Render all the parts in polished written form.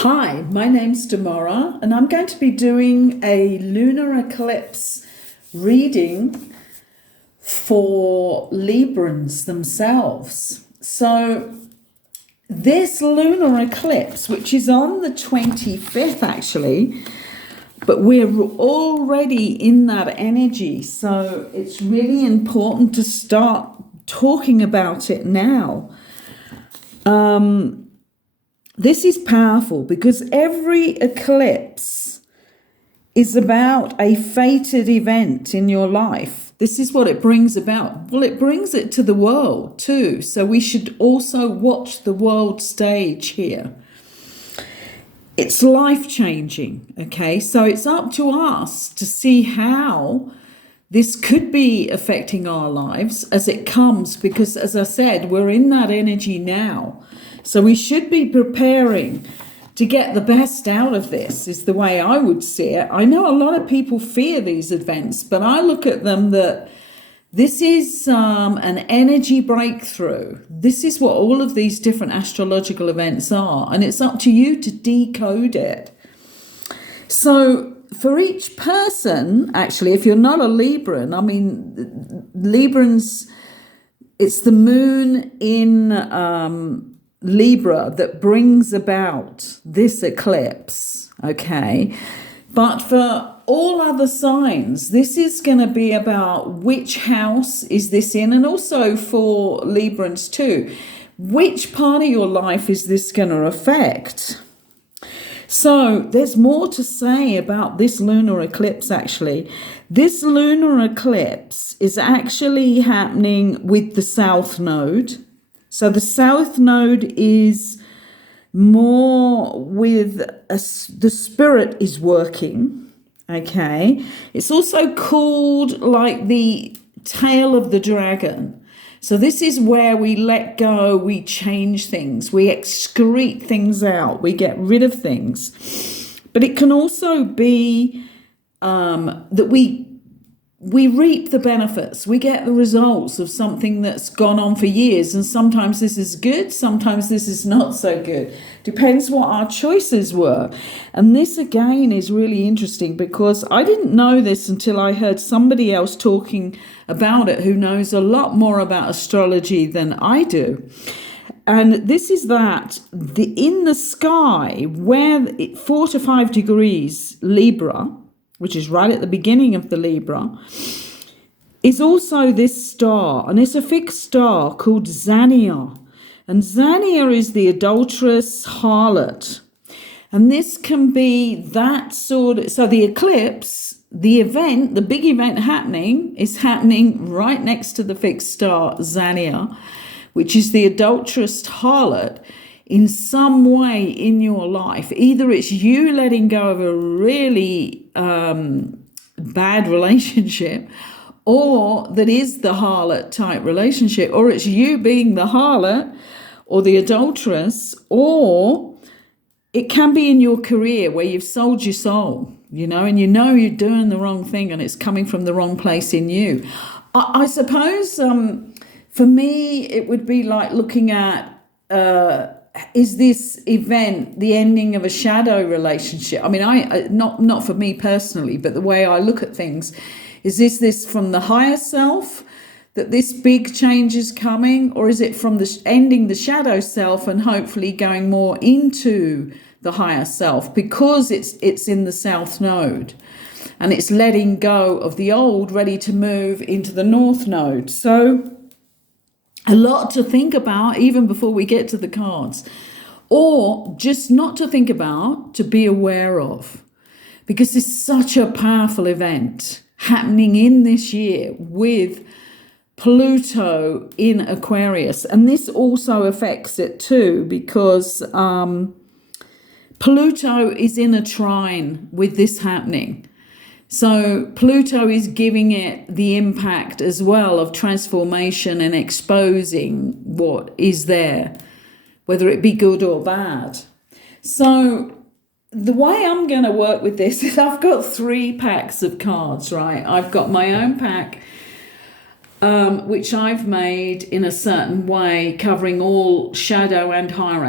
Hi, my name's Demora, and I'm going to be doing a lunar eclipse reading for Librans themselves. So, this lunar eclipse, which is on the 25th actually, but we're already in that energy, so it's really important to start talking about it now. This is powerful because every eclipse is about a fated event in your life. This is what it brings about. Well, it brings it to the world too. So we should also watch the world stage here. It's life-changing, okay? So it's up to us to see how this could be affecting our lives as it comes, because as I said, we're in that energy now. So we should be preparing to get the best out of this, is the way I would see it. I know a lot of people fear these events, but I look at them that this is an energy breakthrough. This is what all of these different astrological events are, and it's up to you to decode it. So for each person, actually, if you're not a Libran, I mean, Librans, it's the moon in Libra that brings about this eclipse, okay? But for all other signs, this is going to be about which house is this in, and also for Librans too. Which part of your life is this going to affect? So there's more to say about this lunar eclipse, actually. This lunar eclipse is actually happening with the South Node. So the South Node is more with the spirit is working, okay? It's also called like the tail of the dragon. So this is where we let go, we change things, we excrete things out, we get rid of things. But it can also be that we reap the benefits, we get the results of something that's gone on for years, and sometimes this is good, sometimes this is not so good. Depends what our choices were. And this again is really interesting because I didn't know this until I heard somebody else talking about it who knows a lot more about astrology than I do. And this is that in the sky where 4 to 5 degrees Libra, which is right at the beginning of the Libra, is also this star, and it's a fixed star called Xania. And Xania is the adulterous harlot. And this can be that sort of, so the eclipse, the event, the big event happening is happening right next to the fixed star Xania, which is the adulterous harlot. In some way in your life, either it's you letting go of a really bad relationship, or that is the harlot type relationship, or it's you being the harlot or the adulteress, or it can be in your career where you've sold your soul, and you know you're doing the wrong thing and it's coming from the wrong place in you. I suppose for me it would be like looking at is this event the ending of a shadow relationship? I mean, not for me personally, but the way I look at things, is this from the higher self that this big change is coming, or is it from the ending the shadow self and hopefully going more into the higher self, because it's in the South Node and it's letting go of the old, ready to move into the North Node. So a lot to think about even before we get to the cards, or just not to think about, to be aware of, because it's such a powerful event happening in this year with Pluto in Aquarius. And this also affects it too, because Pluto is in a trine with this happening. So Pluto is giving it the impact as well of transformation and exposing what is there, whether it be good or bad. So the way I'm going to work with this is I've got 3 packs of cards, right? I've got my own pack, which I've made in a certain way, covering all shadow and higher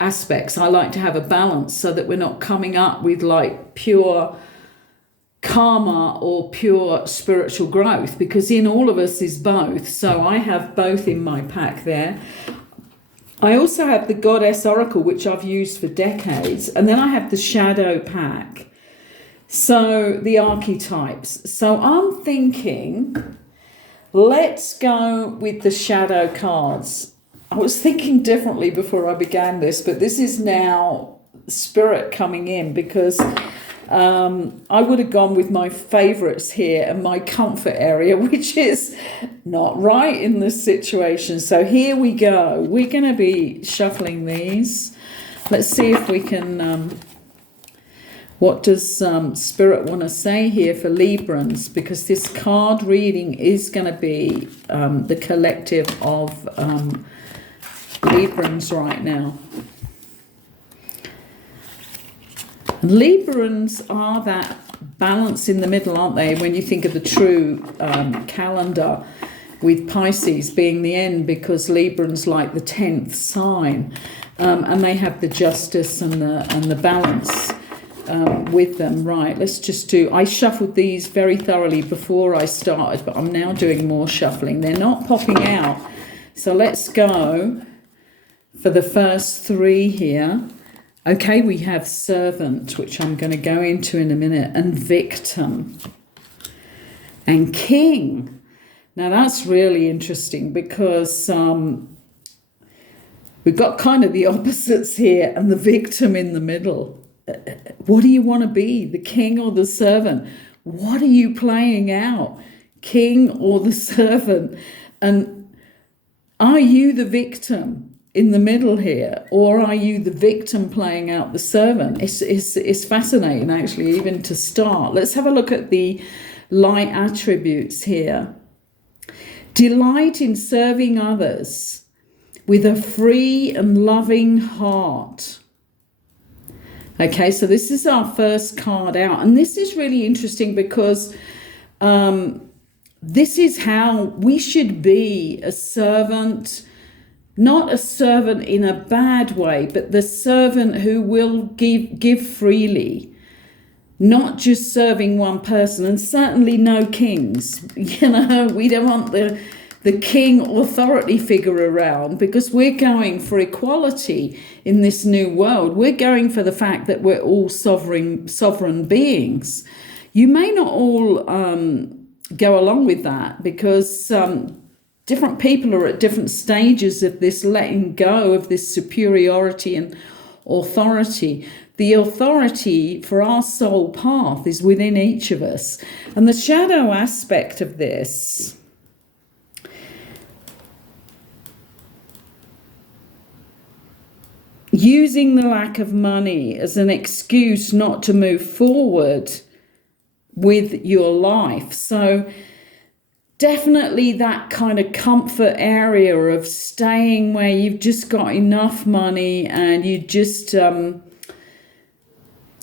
aspects. I like to have a balance so that we're not coming up with like pure karma or pure spiritual growth, because in all of us is both. So I have both in my pack there. I also have the Goddess Oracle, which I've used for decades, and then I have the Shadow pack. So the archetypes. So I'm thinking, let's go with the shadow cards. I was thinking differently before I began this, but this is now spirit coming in, because I would have gone with my favourites here and my comfort area, which is not right in this situation. So here we go. We're going to be shuffling these. Let's see if we can... what does Spirit want to say here for Librans? Because this card reading is going to be the collective of Librans right now. Librans are that balance in the middle, aren't they? When you think of the true calendar, with Pisces being the end, because Librans like the 10th sign, and they have the justice and the balance with them. Right, let's just do... I shuffled these very thoroughly before I started, but I'm now doing more shuffling. They're not popping out. So let's go for the first three here. Okay, we have Servant, which I'm going to go into in a minute, and Victim, and King. Now that's really interesting, because we've got kind of the opposites here and the Victim in the middle. What do you want to be, the king or the servant? What are you playing out, king or the servant? And are you the victim in the middle here, or are you the victim playing out the servant? It's fascinating, actually, even to start. Let's have a look at the light attributes here. Delight in serving others with a free and loving heart. Okay, so this is our first card out, and this is really interesting, because this is how we should be a servant. Not a servant in a bad way, but the servant who will give freely, not just serving one person, and certainly no kings. You know, we don't want the king authority figure around, because we're going for equality in this new world. We're going for the fact that we're all sovereign beings. You may not all go along with that, because different people are at different stages of this letting go of this superiority and authority. The authority for our soul path is within each of us. And the shadow aspect of this, using the lack of money as an excuse not to move forward with your life. So definitely that kind of comfort area of staying where you've just got enough money and you just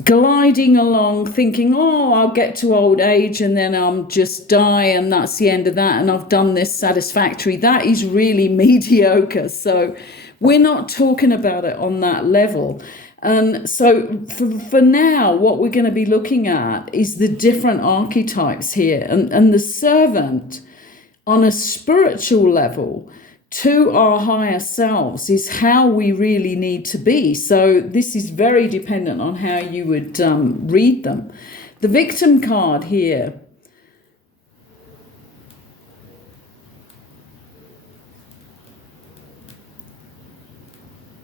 gliding along thinking, oh, I'll get to old age and then I'll just die and that's the end of that and I've done this satisfactory. That is really mediocre. So we're not talking about it on that level. And so for now, what we're going to be looking at is the different archetypes here. And the servant on a spiritual level to our higher selves is how we really need to be. So this is very dependent on how you would read them. The victim card here.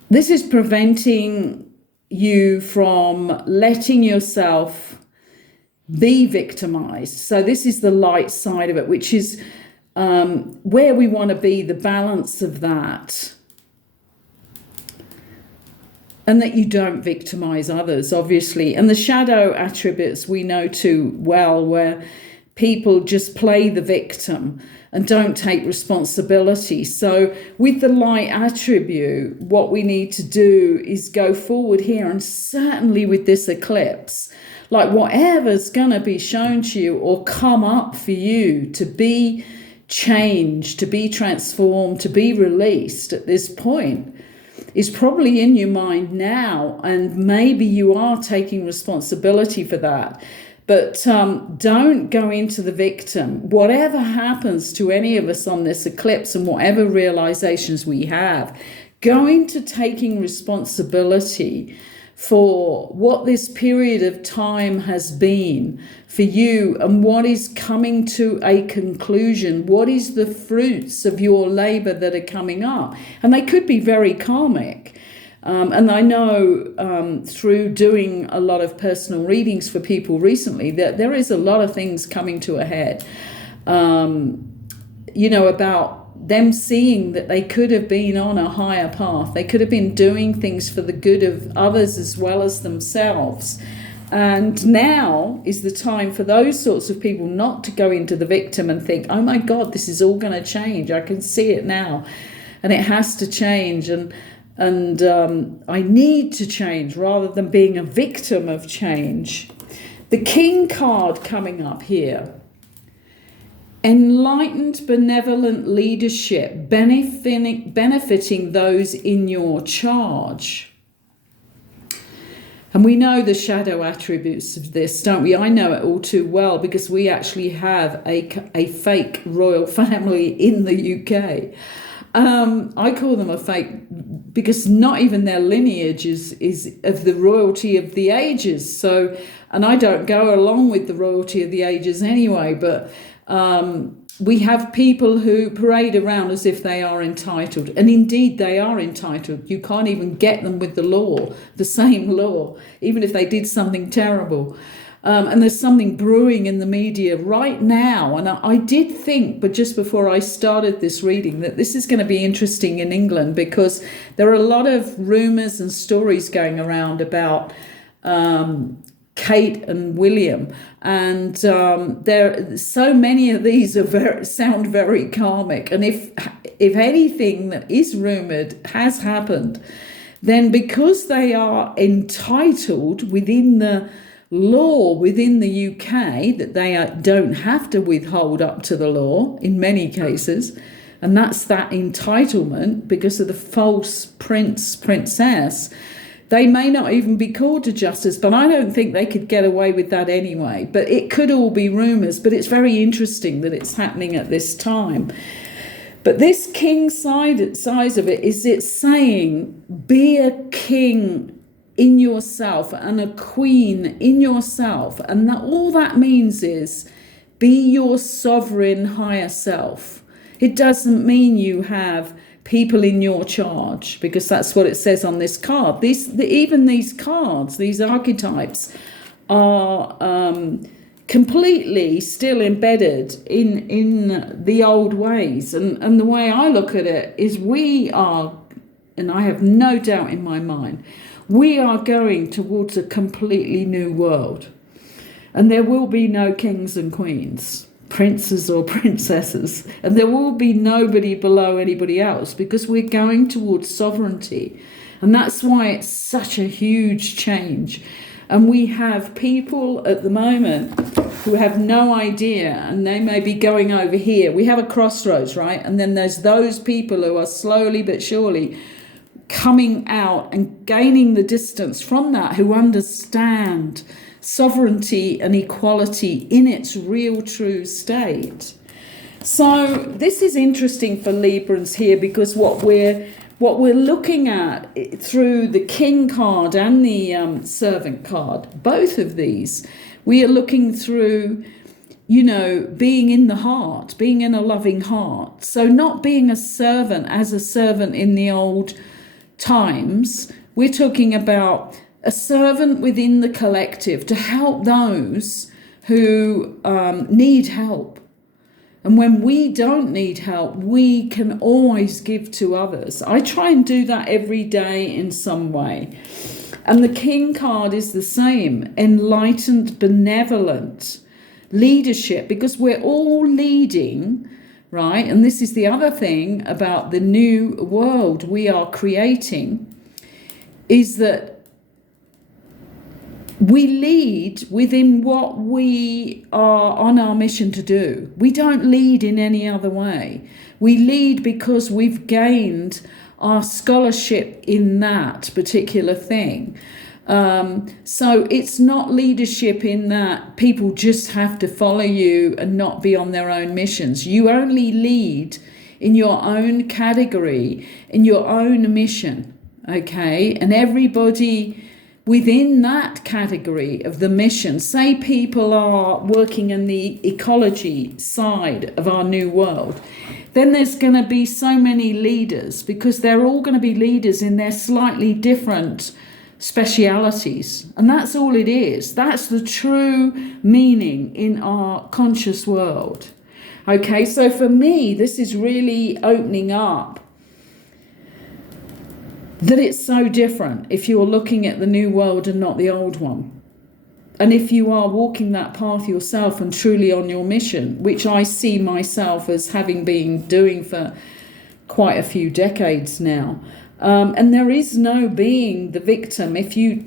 This is preventing you from letting yourself be victimized. So this is the light side of it, which is where we want to be, the balance of that. And that you don't victimize others, obviously. And the shadow attributes we know too well, where people just play the victim and don't take responsibility. So with the light attribute, what we need to do is go forward here, and certainly with this eclipse, like whatever's going to be shown to you or come up for you to be changed, to be transformed, to be released at this point, is probably in your mind now, and maybe you are taking responsibility for that. But don't go into the victim. Whatever happens to any of us on this eclipse and whatever realizations we have, go into taking responsibility for what this period of time has been for you and what is coming to a conclusion. What is the fruits of your labor that are coming up? And they could be very karmic. And I know through doing a lot of personal readings for people recently that there is a lot of things coming to a head, about them seeing that they could have been on a higher path. They could have been doing things for the good of others as well as themselves. And now is the time for those sorts of people not to go into the victim and think, oh my God, this is all going to change. I can see it now. And it has to change. And I need to change rather than being a victim of change. The King card coming up here. Enlightened, benevolent leadership, benefiting those in your charge. And we know the shadow attributes of this, don't we? I know it all too well because we actually have a fake royal family in the UK. I call them a fake because not even their lineage is of the royalty of the ages. So, and I don't go along with the royalty of the ages anyway, but we have people who parade around as if they are entitled. And indeed, they are entitled. You can't even get them with the law, the same law, even if they did something terrible. And there's something brewing in the media right now. And I did think, but just before I started this reading, that this is going to be interesting in England because there are a lot of rumours and stories going around about Kate and William, and there so many of these are sound very karmic. And if anything that is rumoured has happened, then because they are entitled within the law within the UK that they don't have to withhold up to the law in many cases, and that's that entitlement because of the false princess. They may not even be called to justice, but I don't think they could get away with that anyway. But it could all be rumours, but it's very interesting that it's happening at this time. But this king size of it is it's saying, be a king in yourself and a queen in yourself. And all that means is be your sovereign higher self. It doesn't mean you have people in your charge, because that's what it says on this card. Even these cards, these archetypes are completely still embedded in the old ways. And the way I look at it is we are, and I have no doubt in my mind, we are going towards a completely new world. And there will be no kings and queens, princes or princesses, and there will be nobody below anybody else because we're going towards sovereignty. And that's why it's such a huge change. And we have people at the moment who have no idea, and they may be going over here. We have a crossroads, right? And then there's those people who are slowly but surely coming out and gaining the distance from that, who understand sovereignty and equality in its real true state. So this is interesting for Librans here, because what we're looking at through the King card and the Servant card, both of these, we are looking through, being in the heart, being in a loving heart. So not being a servant as a servant in the old times. We're talking about a servant within the collective to help those who need help. And when we don't need help, we can always give to others. I try and do that every day in some way. And the King card is the same, enlightened, benevolent leadership, because we're all leading, right? And this is the other thing about the new world we are creating, is that we lead within what we are on our mission to do. We don't lead in any other way. We lead because we've gained our scholarship in that particular thing. So it's not leadership in that people just have to follow you and not be on their own missions. You only lead in your own category, in your own mission, okay? And everybody within that category of the mission, say people are working in the ecology side of our new world, then there's going to be so many leaders because they're all going to be leaders in their slightly different specialities. And that's all it is. That's the true meaning in our conscious world. Okay, so for me, this is really opening up that it's so different if you're looking at the new world and not the old one. And if you are walking that path yourself and truly on your mission, which I see myself as having been doing for quite a few decades now. And there is no being the victim. If you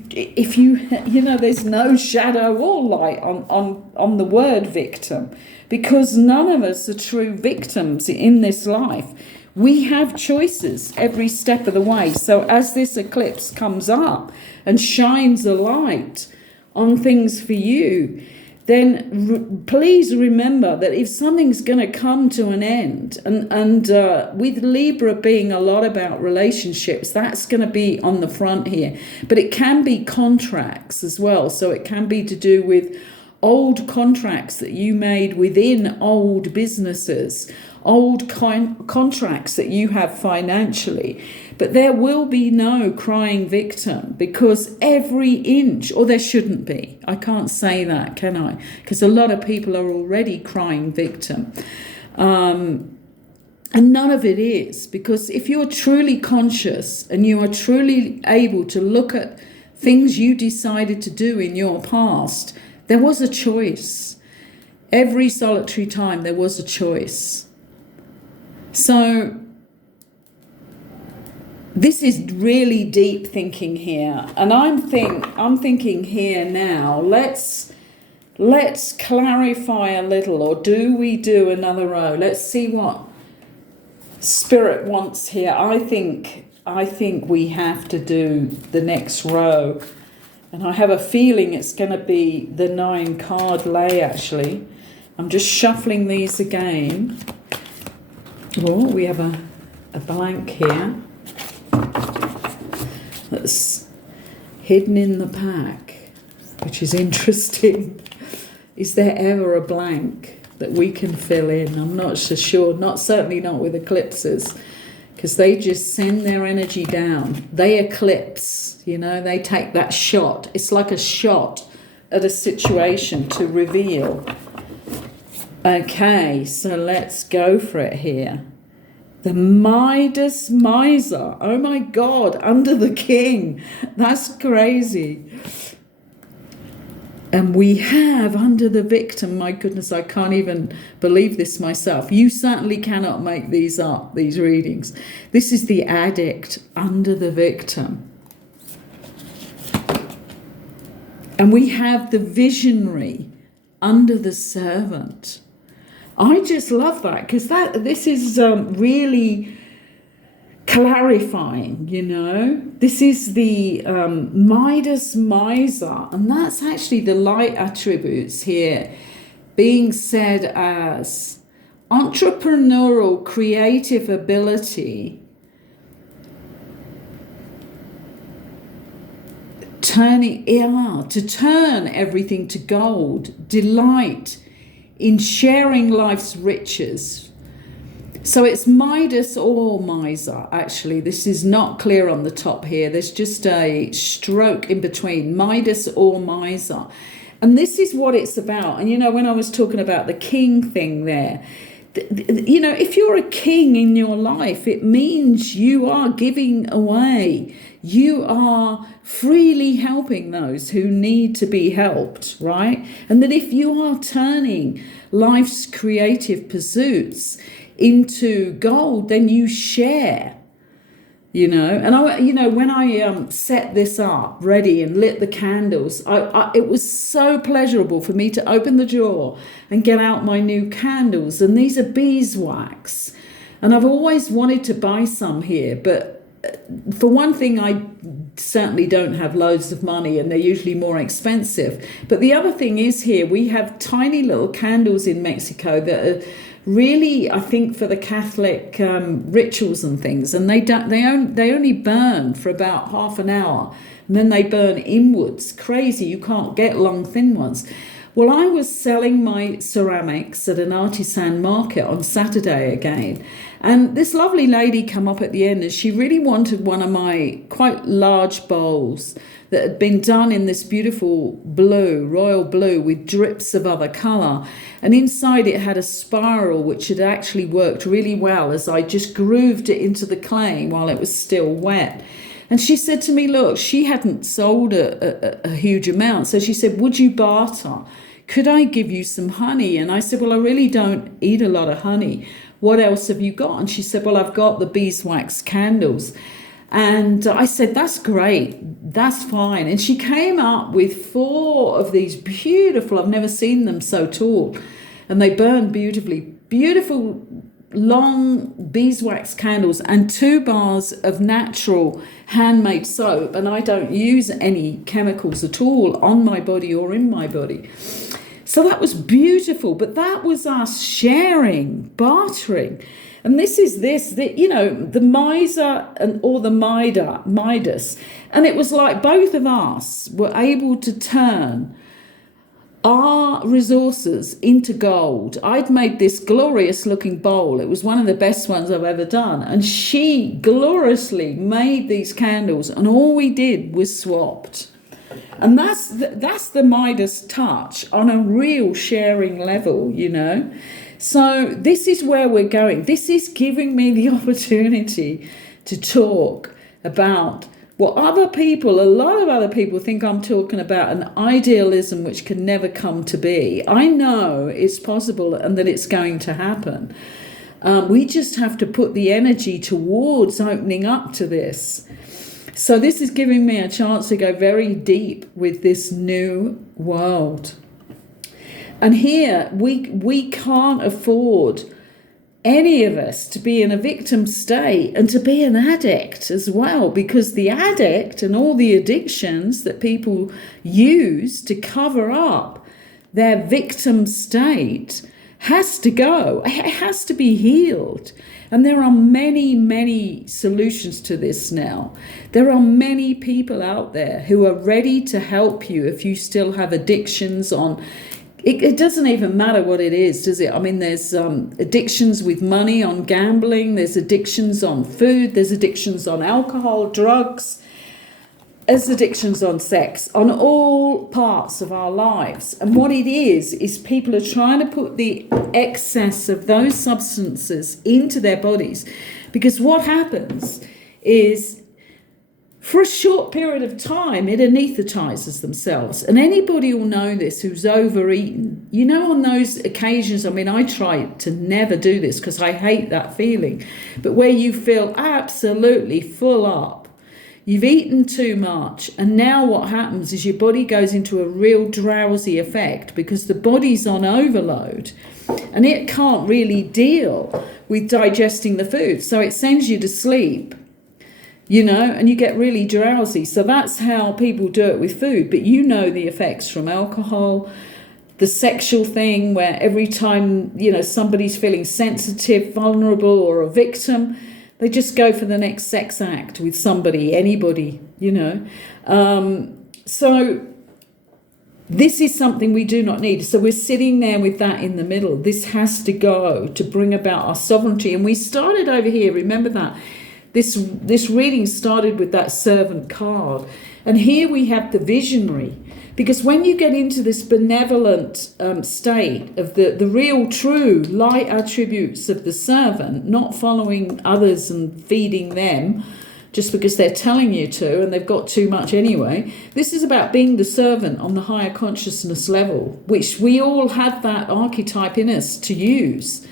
there's no shadow or light on the word victim, because none of us are true victims in this life. We have choices every step of the way. So as this eclipse comes up and shines a light on things for you, then please remember that if something's going to come to an end, and with Libra being a lot about relationships, that's going to be on the front here. But it can be contracts as well. So it can be to do with old contracts that you made within old businesses, old contracts that you have financially. But there will be no crying victim, because every inch, or there shouldn't be. I can't say that, can I? Because a lot of people are already crying victim. And none of it is, because if you're truly conscious and you are truly able to look at things you decided to do in your past, there was a choice. Every solitary time there was a choice. So this is really deep thinking here, and I'm thinking here now. Let's clarify a little, or do we do another row? Let's see what Spirit wants here. I think we have to do the next row, and I have a feeling it's going to be the 9 card lay. Actually, I'm just shuffling these again. Oh, we have a blank here that's hidden in the pack, which is interesting. Is there ever a blank that we can fill in? I'm not so sure. Certainly not with eclipses, because they just send their energy down. They eclipse, they take that shot. It's like a shot at a situation to reveal. Okay, so let's go for it here. The Midas Miser. Oh my God, under the king. That's crazy. And we have under the victim. My goodness, I can't even believe this myself. You certainly cannot make these up, these readings. This is the addict under the victim. And we have the visionary under the servant. I just love that, because this is really clarifying, This is the Midas Miser, and that's actually the light attributes here being said as entrepreneurial creative ability, to turn everything to gold, delight in sharing life's riches. So it's Midas or Miser, actually. This is not clear on the top here. There's just a stroke in between, Midas or Miser. And this is what it's about. And, when I was talking about the king thing there, if you're a king in your life, it means you are giving away. You are freely helping those who need to be helped, right? And that if you are turning life's creative pursuits into gold, then you share, And when I set this up ready and lit the candles, it was so pleasurable for me to open the drawer and get out my new candles. And these are beeswax. And I've always wanted to buy some here, but for one thing, I certainly don't have loads of money, and they're usually more expensive. But the other thing is, here we have tiny little candles in Mexico that are really, I think, for the Catholic rituals and things, and they only burn for about half an hour, and then they burn inwards. Crazy, you can't get long thin ones. Well, I was selling my ceramics at an artisan market on Saturday again, and this lovely lady came up at the end, and she really wanted one of my quite large bowls that had been done in this beautiful blue, royal blue, with drips of other colour. And inside it had a spiral which had actually worked really well as I just grooved it into the clay while it was still wet. And she said to me, look, she hadn't sold a huge amount. So she said, would you barter? Could I give you some honey? And I said, well, I really don't eat a lot of honey. What else have you got? And she said, well, I've got the beeswax candles. And I said, that's great, that's fine. And she came up with 4 of these beautiful, I've never seen them so tall, and they burn beautifully, beautiful long beeswax candles, and 2 bars of natural handmade soap. And I don't use any chemicals at all on my body or in my body. So that was beautiful, but that was us sharing, bartering. And this is the miser or the Midas. And it was like both of us were able to turn our resources into gold. I'd made this glorious looking bowl. It was one of the best ones I've ever done. And she gloriously made these candles, and all we did was swapped. And that's the Midas touch on a real sharing level, So this is where we're going. This is giving me the opportunity to talk about what a lot of other people think I'm talking about, an idealism which can never come to be. I know it's possible and that it's going to happen. We just have to put the energy towards opening up to this. So this is giving me a chance to go very deep with this new world. And here, we can't afford, any of us, to be in a victim state and to be an addict as well, because the addict and all the addictions that people use to cover up their victim state has to go. It has to be healed. And there are many, many solutions to this now. There are many people out there who are ready to help you if you still have addictions on. It doesn't even matter what it is, does it? I mean, there's addictions with money, on gambling. There's addictions on food. There's addictions on alcohol, drugs. There's addictions on sex, on all parts of our lives. And what it is people are trying to put the excess of those substances into their bodies. Because what happens is, for a short period of time, it anesthetizes themselves. And anybody will know this who's overeaten. On those occasions, I mean, I try to never do this because I hate that feeling. But where you feel absolutely full up, you've eaten too much, and now what happens is your body goes into a real drowsy effect because the body's on overload and it can't really deal with digesting the food. So it sends you to sleep. And you get really drowsy. So that's how people do it with food. But the effects from alcohol, the sexual thing where every time, somebody's feeling sensitive, vulnerable, or a victim, they just go for the next sex act with somebody, anybody, So this is something we do not need. So we're sitting there with that in the middle. This has to go to bring about our sovereignty. And we started over here, remember that. This reading started with that servant card. And here we have the visionary. Because when you get into this benevolent state of the real true light attributes of the servant, not following others and feeding them just because they're telling you to and they've got too much anyway. This is about being the servant on the higher consciousness level, which we all have that archetype in us to use.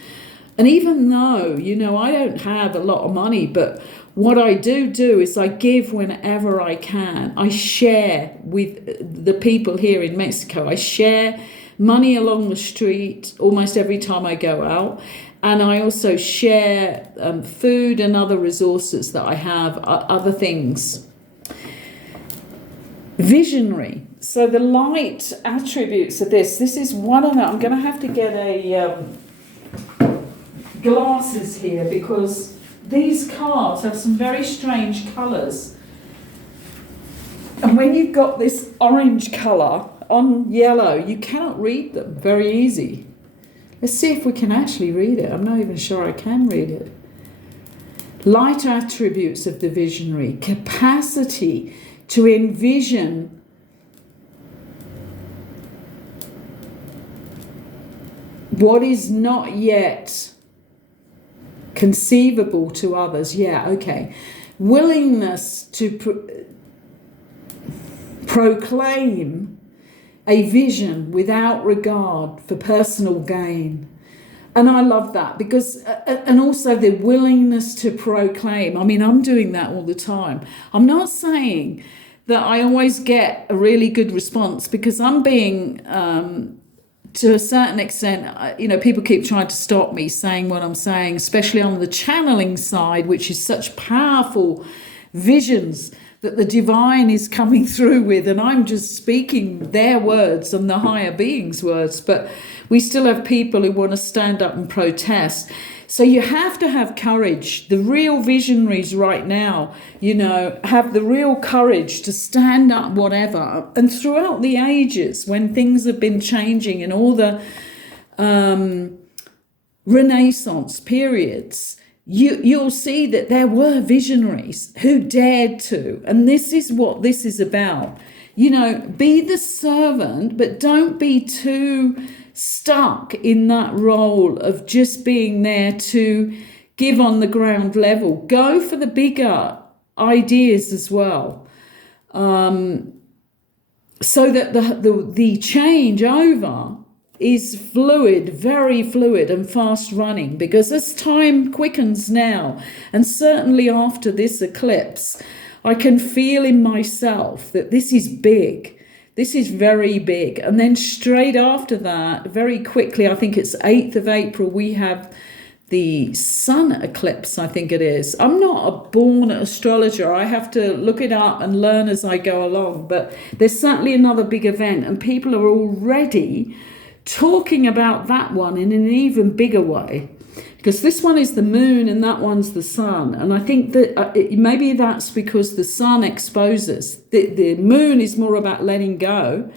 And even though, I don't have a lot of money, but what I do is I give whenever I can. I share with the people here in Mexico. I share money along the street almost every time I go out. And I also share food and other resources that I have, other things. Visionary. So the light attributes of this is one of them. I'm going to have to get a glasses here because these cards have some very strange colours. And when you've got this orange colour on yellow, you cannot read them very easy. Let's see if we can actually read it. I'm not even sure I can read it. Light attributes of the visionary. Capacity to envision what is not yet conceivable to others. Yeah, okay. Willingness to proclaim a vision without regard for personal gain. And I love that because, and also the willingness to proclaim. I mean, I'm doing that all the time. I'm not saying that I always get a really good response because I'm being, to a certain extent, people keep trying to stop me saying what I'm saying, especially on the channeling side, which is such powerful visions that the divine is coming through with, and I'm just speaking their words and the higher being's words. But we still have people who want to stand up and protest. So you have to have courage. The real visionaries right now, have the real courage to stand up, whatever. And throughout the ages, when things have been changing in all the Renaissance periods, you'll see that there were visionaries who dared to. And this is what this is about. Be the servant, but don't be too stuck in that role of just being there to give on the ground level. Go for the bigger ideas as well, so that the change over is fluid, very fluid and fast running, because as time quickens now, and certainly after this eclipse, I can feel in myself that this is big. This is very big. And then straight after that, very quickly, I think it's 8th of April, we have the sun eclipse, I think it is. I'm not a born astrologer. I have to look it up and learn as I go along. But there's certainly another big event, and people are already talking about that one in an even bigger way. Because this one is the moon and that one's the sun. And I think that maybe that's because the sun exposes. The moon is more about letting go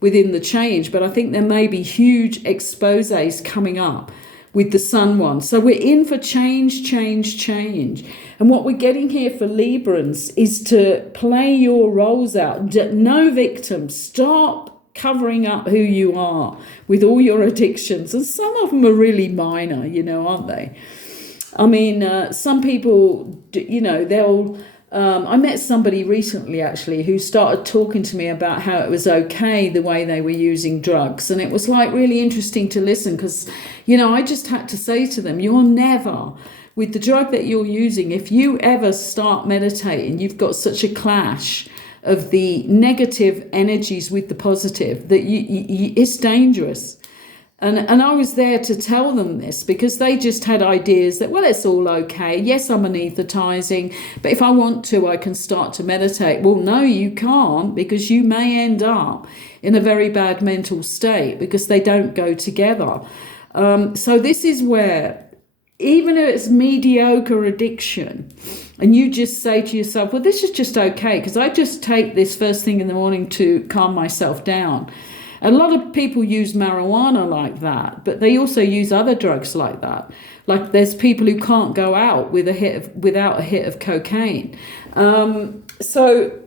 within the change. But I think there may be huge exposés coming up with the sun one. So we're in for change. And what we're getting here for Librans is to play your roles out. No victims. Stop covering up who you are with all your addictions, and some of them are really minor, aren't they? I mean, some people, they'll I met somebody recently actually who started talking to me about how it was okay the way they were using drugs, and it was like really interesting to listen because I just had to say to them, you're never, with the drug that you're using, if you ever start meditating, you've got such a clash of the negative energies with the positive that it's dangerous. And I was there to tell them this because they just had ideas that, well, it's all okay. Yes, I'm anaesthetizing, but if I want to, I can start to meditate. Well, no, you can't, because you may end up in a very bad mental state because they don't go together. So this is where, even if it's mediocre addiction, and you just say to yourself, well, this is just okay because I just take this first thing in the morning to calm myself down. A lot of people use marijuana like that, but they also use other drugs like that. Like there's people who can't go out without a hit of cocaine. So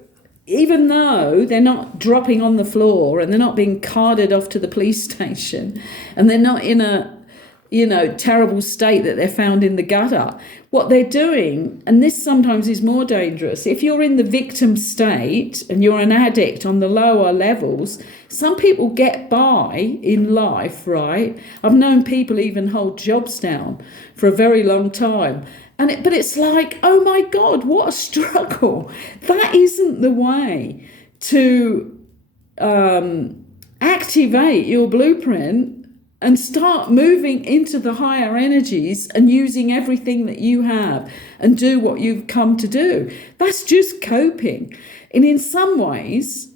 even though they're not dropping on the floor and they're not being carted off to the police station and they're not in a terrible state that they're found in the gutter, what they're doing, and this sometimes is more dangerous, if you're in the victim state and you're an addict on the lower levels, some people get by in life, right? I've known people even hold jobs down for a very long time. But it's like, oh my God, what a struggle. That isn't the way to activate your blueprint and start moving into the higher energies and using everything that you have and do what you've come to do. That's just coping. And in some ways,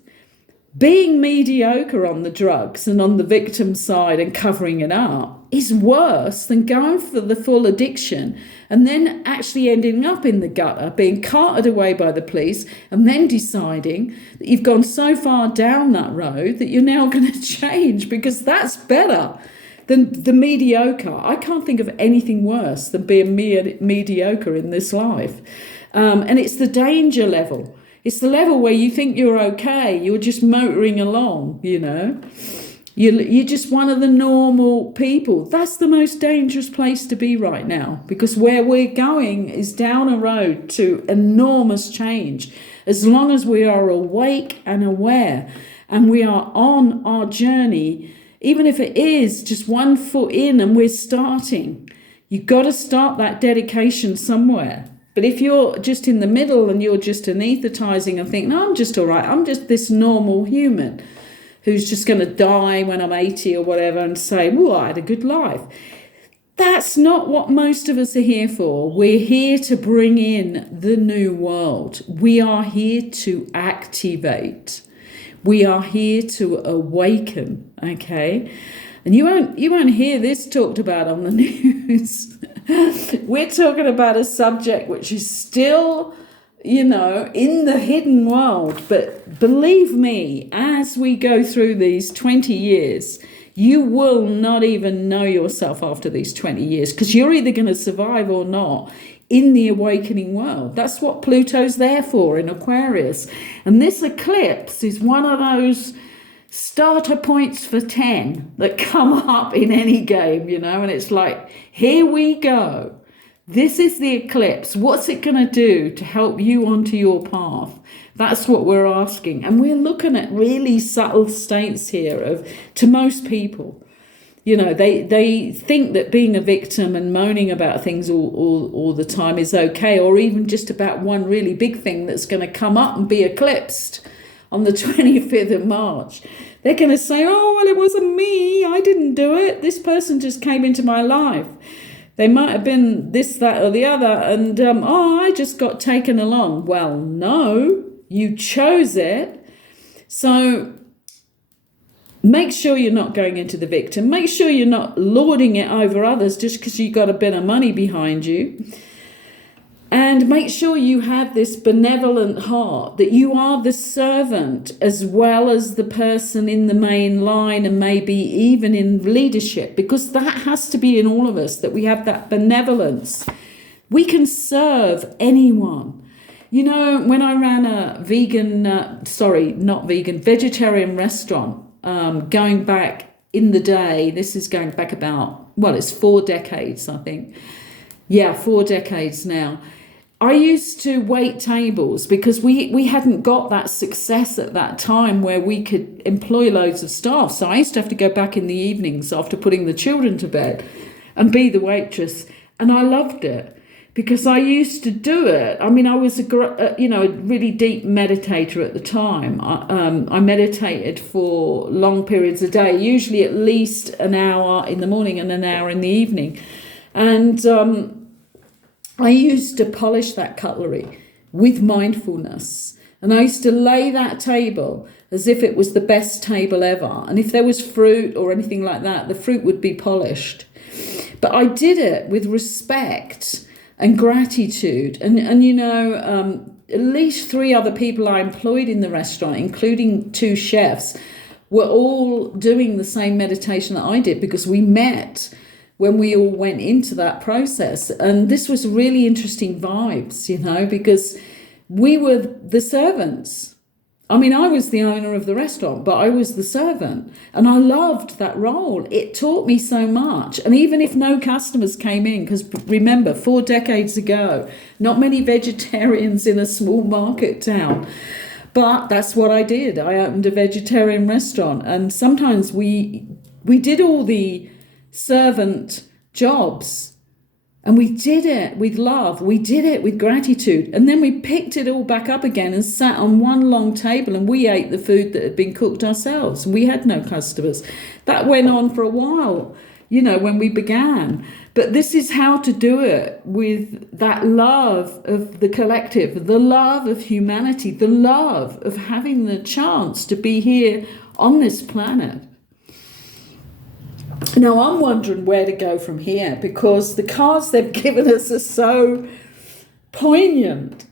being mediocre on the drugs and on the victim side and covering it up is worse than going for the full addiction and then actually ending up in the gutter, being carted away by the police, and then deciding that you've gone so far down that road that you're now going to change, because that's better than the mediocre. I can't think of anything worse than being mediocre in this life. And it's the danger level. It's the level where you think you're okay. You're just motoring along, you know. You're just one of the normal people. That's the most dangerous place to be right now, because where we're going is down a road to enormous change. As long as we are awake and aware and we are on our journey, even if it is just 1 foot in and we're starting, you've got to start that dedication somewhere. But if you're just in the middle and you're just anaesthetizing and think, no, I'm just all right, I'm just this normal human who's just going to die when I'm 80 or whatever and say, well, I had a good life. That's not what most of us are here for. We're here to bring in the new world. We are here to activate. We are here to awaken, okay? And you won't hear this talked about on the news. We're talking about a subject which is still, you know, in the hidden world. But believe me, as we go through these 20 years, you will not even know yourself after these 20 years, because you're either going to survive or not in the awakening world. That's what Pluto's there for in Aquarius. And this eclipse is one of those starter points for 10 that come up in any game, you know, and it's like, here we go. This is the eclipse. What's it going to do to help you onto your path? That's what we're asking. And we're looking at really subtle states here of, to most people, you know, they think that being a victim and moaning about things all the time is okay, or even just about one really big thing that's going to come up and be eclipsed on the 25th of March. They're going to say, oh, well, it wasn't me. I didn't do it. This person just came into my life. They might have been this, that, or the other. And, I just got taken along. Well, no, you chose it. So make sure you're not going into the victim. Make sure you're not lording it over others just because you got a bit of money behind you. And make sure you have this benevolent heart, that you are the servant as well as the person in the main line and maybe even in leadership, because that has to be in all of us, that we have that benevolence. We can serve anyone. You know, when I ran a vegetarian restaurant, going back in the day, this is going back about, well, it's 4 decades, I think. Yeah, 4 decades now. I used to wait tables because we hadn't got that success at that time where we could employ loads of staff. So I used to have to go back in the evenings after putting the children to bed and be the waitress. And I loved it because I used to do it. I mean, I was a really deep meditator at the time. I meditated for long periods a day, usually at least an hour in the morning and an hour in the evening. And I used to polish that cutlery with mindfulness. And I used to lay that table as if it was the best table ever. And if there was fruit or anything like that, the fruit would be polished. But I did it with respect and gratitude. And you know, at least 3 other people I employed in the restaurant, including 2 chefs, were all doing the same meditation that I did, because we met when we all went into that process. And this was really interesting vibes, you know, because we were the servants. I mean, I was the owner of the restaurant, but I was the servant. And I loved that role. It taught me so much. And even if no customers came in, because remember, 4 decades ago, not many vegetarians in a small market town. But that's what I did. I opened a vegetarian restaurant. And sometimes we did all the servant jobs And we did it with love. We did it with gratitude. And then we picked it all back up again and sat on one long table and we ate the food that had been cooked ourselves. We had no customers. That went on for a while, when we began. But this is how to do it, with that love of the collective, the love of humanity, the love of having the chance to be here on this planet. Now, I'm wondering where to go from here, because the cards they've given us are so poignant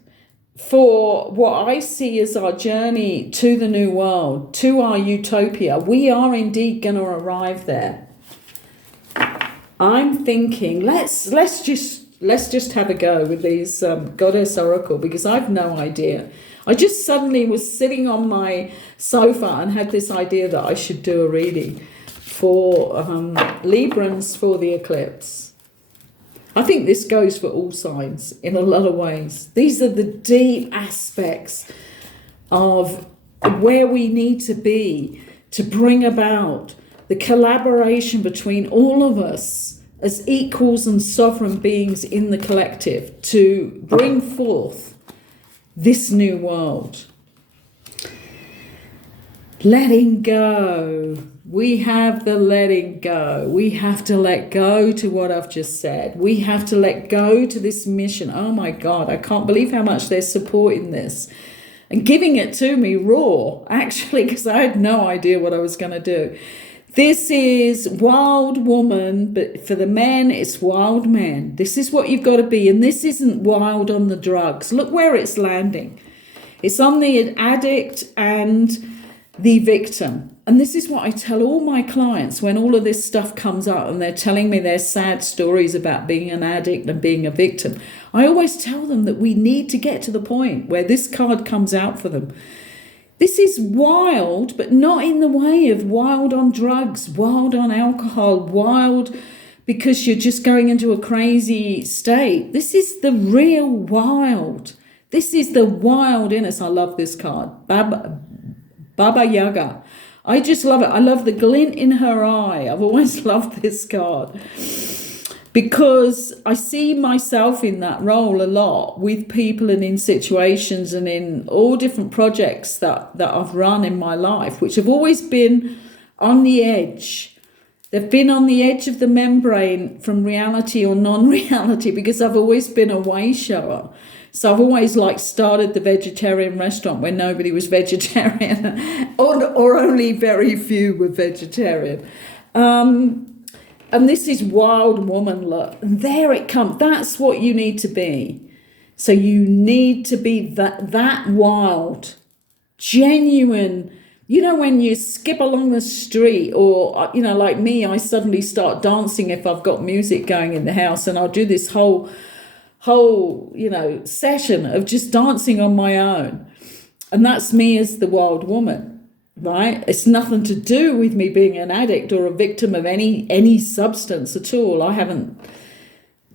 for what I see as our journey to the new world, to our utopia. We are indeed going to arrive there. I'm thinking let's just have a go with these Goddess Oracle, because I've no idea. I just suddenly was sitting on my sofa and had this idea that I should do a reading for Librans for the eclipse. I think this goes for all signs in a lot of ways. These are the deep aspects of where we need to be to bring about the collaboration between all of us as equals and sovereign beings in the collective to bring forth this new world. Letting go. We have the letting go. We have to let go to what I've just said. We have to let go to this mission. Oh my God, I can't believe how much they're supporting this and giving it to me raw, actually, because I had no idea what I was going to do. This is wild woman, but for the men, it's wild man. This is what you've got to be. And this isn't wild on the drugs. Look where it's landing. It's on the addict and the victim. And this is what I tell all my clients when all of this stuff comes up and they're telling me their sad stories about being an addict and being a victim. I always tell them that we need to get to the point where this card comes out for them. This is wild, but not in the way of wild on drugs, wild on alcohol, wild because you're just going into a crazy state. This is the real wild. This is the wild in us. I love this card. Baba Yaga. I just love it. I love the glint in her eye. I've always loved this card because I see myself in that role a lot with people and in situations and in all different projects that I've run in my life, which have always been on the edge. They've been on the edge of the membrane from reality or non-reality because I've always been a way shower. So I've always started the vegetarian restaurant where nobody was vegetarian or only very few were vegetarian. And this is wild woman look. And there it comes. That's what you need to be. So you need to be that wild, genuine. When you skip along the street or, like me, I suddenly start dancing if I've got music going in the house, and I'll do this whole session of just dancing on my own. And that's me as the wild woman, right? It's nothing to do with me being an addict or a victim of any substance at all. I haven't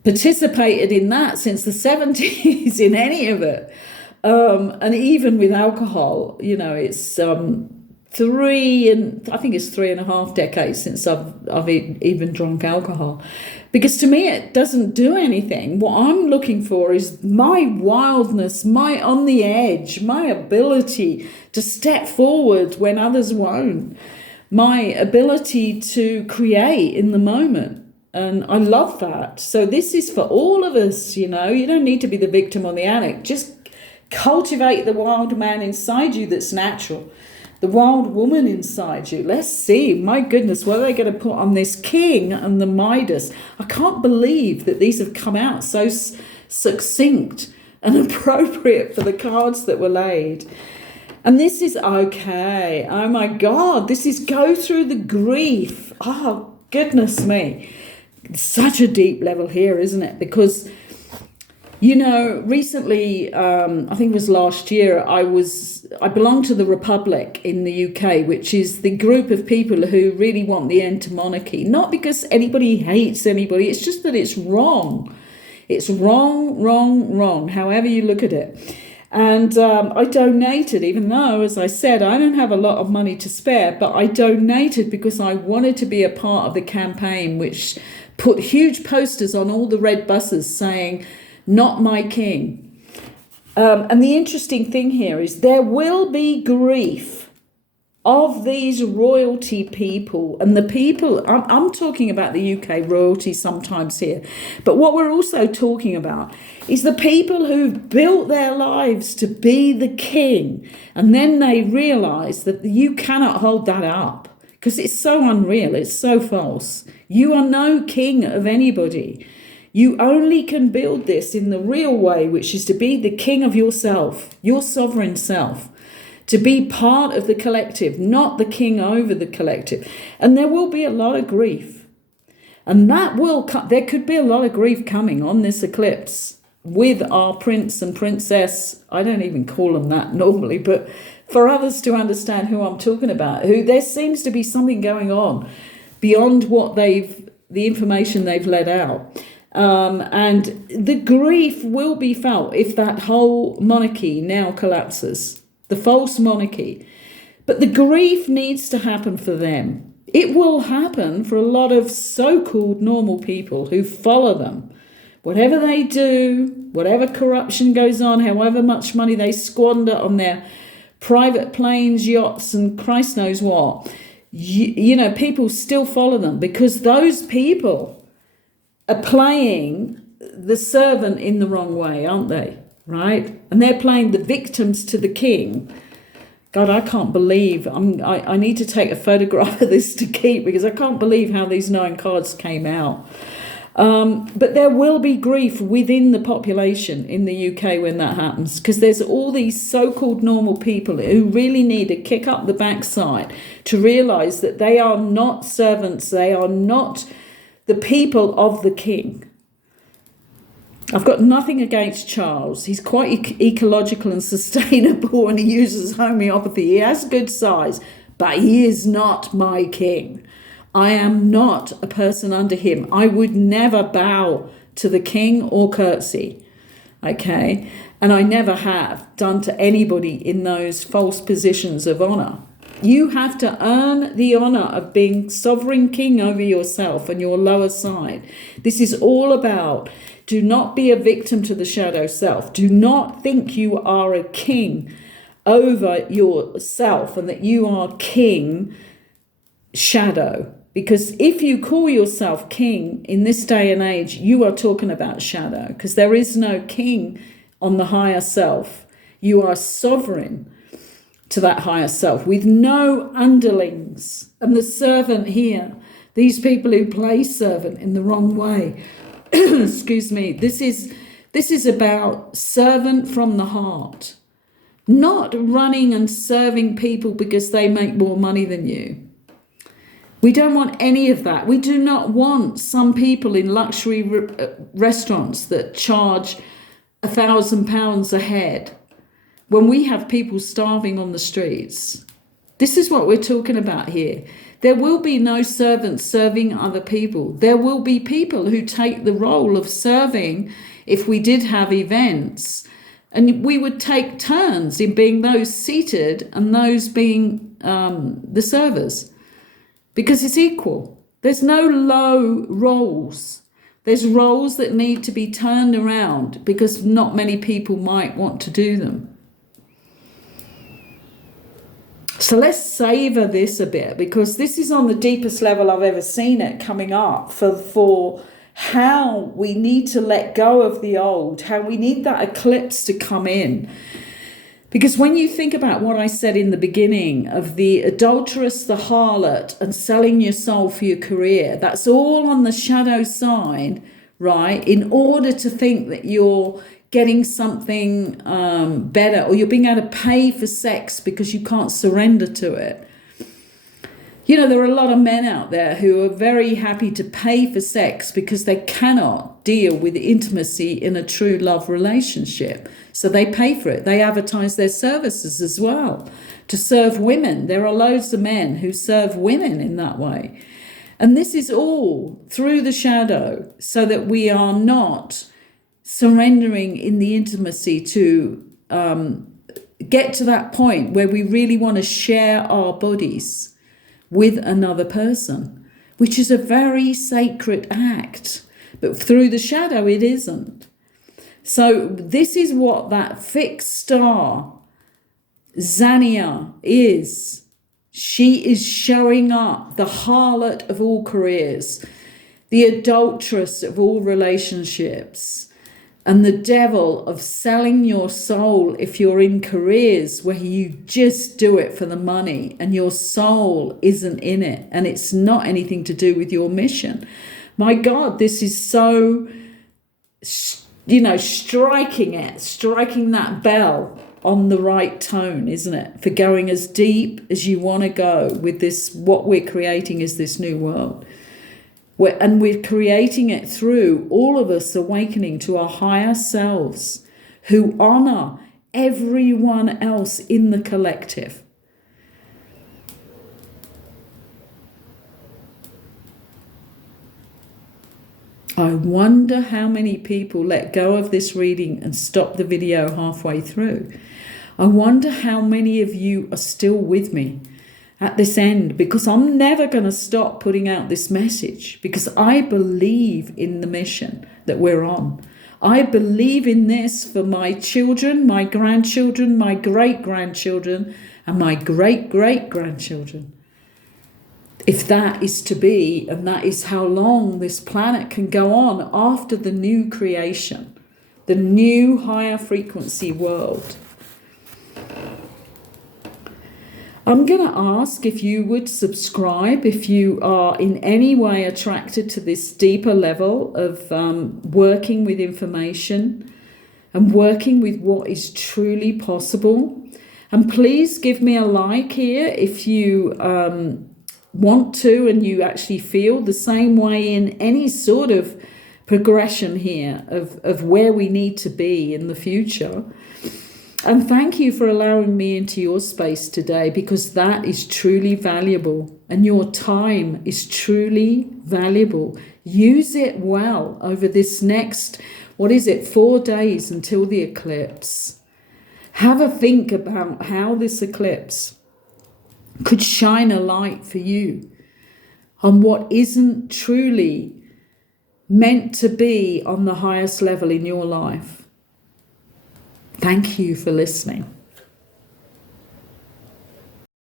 participated in that since the 70s in any of it. And even with alcohol, it's 3.5 decades since I've even drunk alcohol, because to me it doesn't do anything. What I'm looking for is my wildness, my on the edge, my ability to step forward when others won't, my ability to create in the moment. And I love that. So this is for all of us. You don't need to be the victim or the addict. Just cultivate the wild man inside you that's natural. The wild woman inside you. Let's see. My goodness, what are they going to put on this king and the Midas? I can't believe that these have come out so succinct and appropriate for the cards that were laid. And this is okay. Oh my God, this is go through the grief. Oh, goodness me. It's such a deep level here, isn't it? Because recently, I think it was last year, I belong to the Republic in the UK, which is the group of people who really want the end to monarchy. Not because anybody hates anybody, it's just that it's wrong. It's wrong, however you look at it. And I donated, even though, as I said, I don't have a lot of money to spare, but I donated because I wanted to be a part of the campaign which put huge posters on all the red buses saying, "Not my king." And the interesting thing here is there will be grief of these royalty people, and the people, I'm talking about the UK royalty sometimes here, but what we're also talking about is the people who've built their lives to be the king, and then they realise that you cannot hold that up because it's so unreal, it's so false. You are no king of anybody. You only can build this in the real way, which is to be the king of yourself, your sovereign self, to be part of the collective, not the king over the collective. And there will be a lot of grief. And there could be a lot of grief coming on this eclipse with our prince and princess. I don't even call them that normally, but for others to understand who I'm talking about, who there seems to be something going on beyond what the information they've let out. And the grief will be felt if that whole monarchy now collapses, the false monarchy. But the grief needs to happen for them. It will happen for a lot of so-called normal people who follow them. Whatever they do, whatever corruption goes on, however much money they squander on their private planes, yachts, and Christ knows what, people still follow them because those people are playing the servant in the wrong way, aren't they? Right? And they're playing the victims to the king. God, I can't believe, I need to take a photograph of this to keep because I can't believe how these 9 cards came out. But there will be grief within the population in the UK when that happens because there's all these so-called normal people who really need to kick up the backside to realise that they are not servants, they are not the people of the king. I've got nothing against Charles. He's quite ecological and sustainable and he uses homeopathy. He has good size, but he is not my king. I am not a person under him. I would never bow to the king or curtsy, okay? And I never have done to anybody in those false positions of honour. You have to earn the honour of being sovereign king over yourself and your lower side. This is all about, do not be a victim to the shadow self. Do not think you are a king over yourself and that you are king shadow. Because if you call yourself king in this day and age, you are talking about shadow because there is no king on the higher self. You are sovereign to that higher self with no underlings. And the servant here, these people who play servant in the wrong way, excuse me, this is about servant from the heart, not running and serving people because they make more money than you. We don't want any of that. We do not want some people in luxury restaurants that charge £1,000 a head when we have people starving on the streets. This is what we're talking about here. There will be no servants serving other people. There will be people who take the role of serving if we did have events. And we would take turns in being those seated and those being the servers. Because it's equal. There's no low roles. There's roles that need to be turned around because not many people might want to do them. So let's savour this a bit because this is on the deepest level I've ever seen it coming up for how we need to let go of the old, how we need that eclipse to come in. Because when you think about what I said in the beginning of the adulteress, the harlot, and selling your soul for your career, that's all on the shadow side, right? In order to think that you're getting something better or you're being able to pay for sex because you can't surrender to it. You know, there are a lot of men out there who are very happy to pay for sex because they cannot deal with intimacy in a true love relationship. So they pay for it. They advertise their services as well to serve women. There are loads of men who serve women in that way. And this is all through the shadow so that we are not surrendering in the intimacy to get to that point where we really want to share our bodies with another person. which is a very sacred act. But through the shadow, it isn't. So this is what that fixed star, Xania, is. She is showing up, the harlot of all careers, the adulteress of all relationships, and the devil of selling your soul if you're in careers where you just do it for the money and your soul isn't in it and it's not anything to do with your mission. My God, this is so, striking that bell on the right tone, isn't it? For going as deep as you want to go with this, what we're creating is this new world. And we're creating it through all of us awakening to our higher selves who honor everyone else in the collective. I wonder how many people let go of this reading and stop the video halfway through. I wonder how many of you are still with me at this end, because I'm never going to stop putting out this message, because I believe in the mission that we're on. I believe in this for my children, my grandchildren, my great-grandchildren, and my great-great-grandchildren. If that is to be, and that is how long this planet can go on after the new creation, the new higher frequency world. I'm going to ask if you would subscribe if you are in any way attracted to this deeper level of working with information and working with what is truly possible. And please give me a like here if you want to and you actually feel the same way in any sort of progression here of where we need to be in the future. And thank you for allowing me into your space today, because that is truly valuable and your time is truly valuable. Use it well over this next, 4 days until the eclipse. Have a think about how this eclipse could shine a light for you on what isn't truly meant to be on the highest level in your life. Thank you for listening.